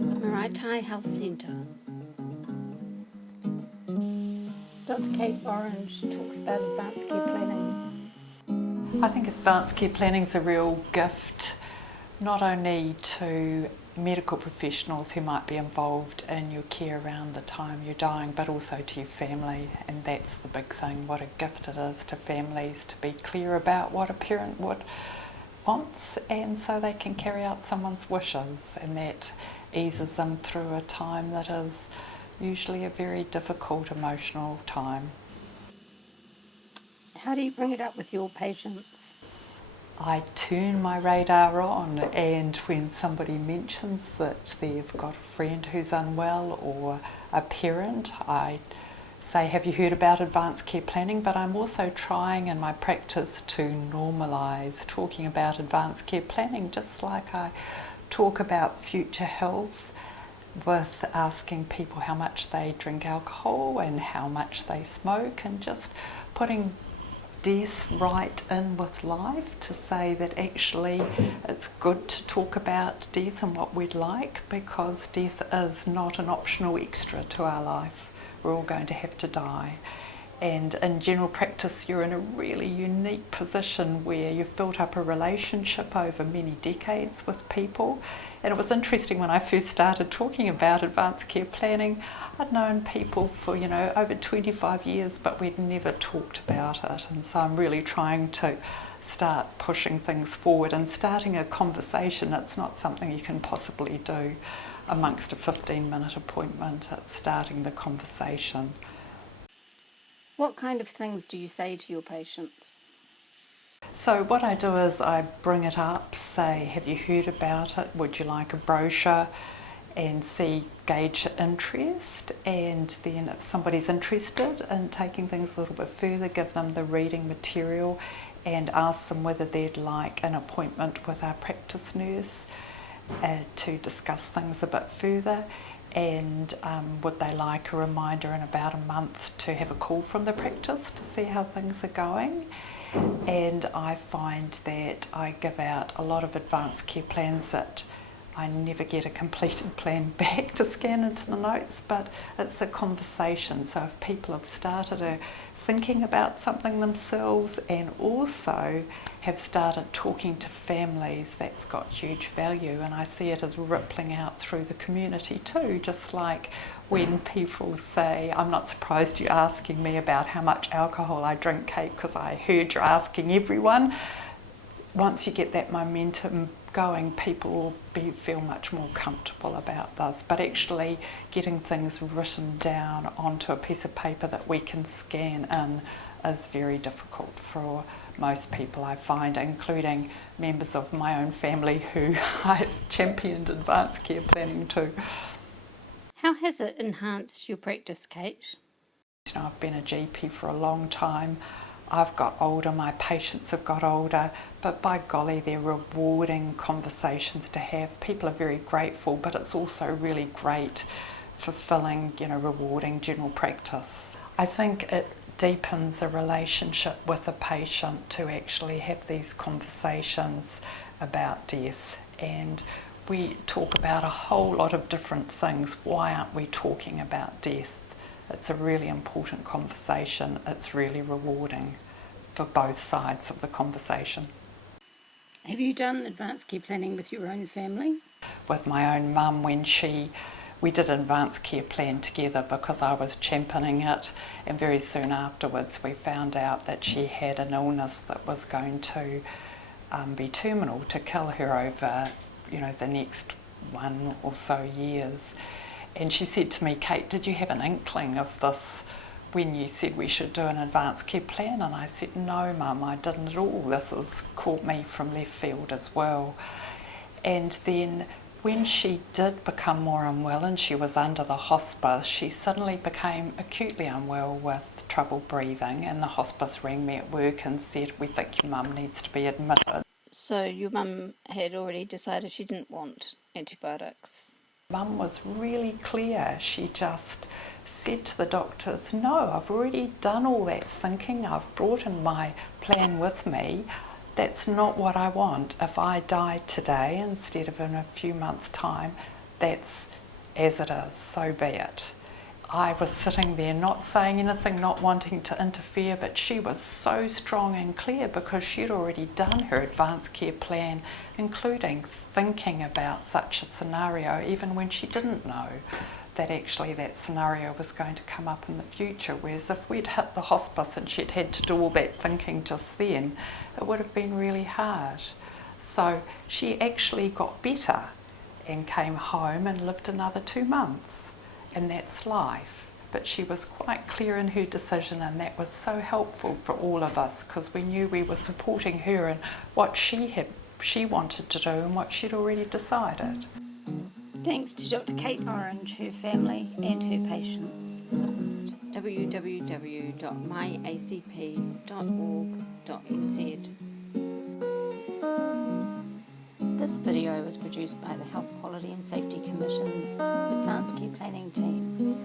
Maraetai Health Centre. Dr. Kate Orange talks about advanced care planning. I think advanced care planning is a real gift, not only to medical professionals who might be involved in your care around the time you're dying, but also to your family, and that's the big thing, what a gift it is to families to be clear about what a parent wants, and so they can carry out someone's wishes, and that eases them through a time that is usually a very difficult emotional time. How do you bring it up with your patients? I turn my radar on, and when somebody mentions that they've got a friend who's unwell or a parent, I say, have you heard about advanced care planning? But I'm also trying in my practice to normalise talking about advanced care planning, just like I talk about future health, with asking people how much they drink alcohol and how much they smoke, and just putting death right in with life, to say that actually it's good to talk about death and what we'd like, because death is not an optional extra to our life. We're all going to have to die. And in general practice, you're in a really unique position where you've built up a relationship over many decades with people. And it was interesting when I first started talking about advanced care planning, I'd known people for, over 25 years, but we'd never talked about it. And so I'm really trying to start pushing things forward and starting a conversation. It's not something you can possibly do amongst a 15-minute appointment. It's starting the conversation. What kind of things do you say to your patients? So what I do is I bring it up, say, have you heard about it? Would you like a brochure? And gauge interest, and then if somebody's interested in taking things a little bit further, give them the reading material and ask them whether they'd like an appointment with our practice nurse to discuss things a bit further. And would they like a reminder in about a month to have a call from the practice to see how things are going? And I find that I give out a lot of advanced care plans that I never get a completed plan back to scan into the notes, but it's a conversation. So if people have started thinking about something themselves and also have started talking to families, that's got huge value, and I see it as rippling out through the community too, just like when people say, I'm not surprised you're asking me about how much alcohol I drink, Kate, because I heard you're asking everyone. Once you get that momentum going, people will feel much more comfortable about this. But actually getting things written down onto a piece of paper that we can scan in is very difficult for most people, I find, including members of my own family who I've championed advanced care planning to. How has it enhanced your practice, Kate? I've been a GP for a long time. I've got older, my patients have got older, but by golly, they're rewarding conversations to have. People are very grateful, but it's also really great, fulfilling, rewarding general practice. I think it deepens a relationship with a patient to actually have these conversations about death. And we talk about a whole lot of different things. Why aren't we talking about death? It's a really important conversation. It's really rewarding for both sides of the conversation. Have you done advanced care planning with your own family? With my own mum, we did an advanced care plan together because I was championing it, and very soon afterwards we found out that she had an illness that was going to be terminal, to kill her over the next 1 or so years. And she said to me, Kate, did you have an inkling of this when you said we should do an advanced care plan? And I said, no, Mum, I didn't at all. This has caught me from left field as well. And then when she did become more unwell and she was under the hospice, she suddenly became acutely unwell with trouble breathing, and the hospice rang me at work and said, we think your mum needs to be admitted. So your mum had already decided she didn't want antibiotics? Mum was really clear. She just said to the doctors, no, I've already done all that thinking. I've brought in my plan with me. That's not what I want. If I died today instead of in a few months' time, that's as it is, so be it. I was sitting there not saying anything, not wanting to interfere, but she was so strong and clear because she'd already done her advanced care plan, including thinking about such a scenario, even when she didn't know that actually that scenario was going to come up in the future. Whereas if we'd hit the hospice and she'd had to do all that thinking just then, it would have been really hard. So she actually got better and came home and lived another 2 months. And that's life. But she was quite clear in her decision, and that was so helpful for all of us because we knew we were supporting her in what she wanted to do and what she'd already decided. Thanks to Dr. Kate Orange, her family and her patients. www.myacp.org.nz. This video was produced by the Health Quality and Safety Commission's Advanced Care Planning team.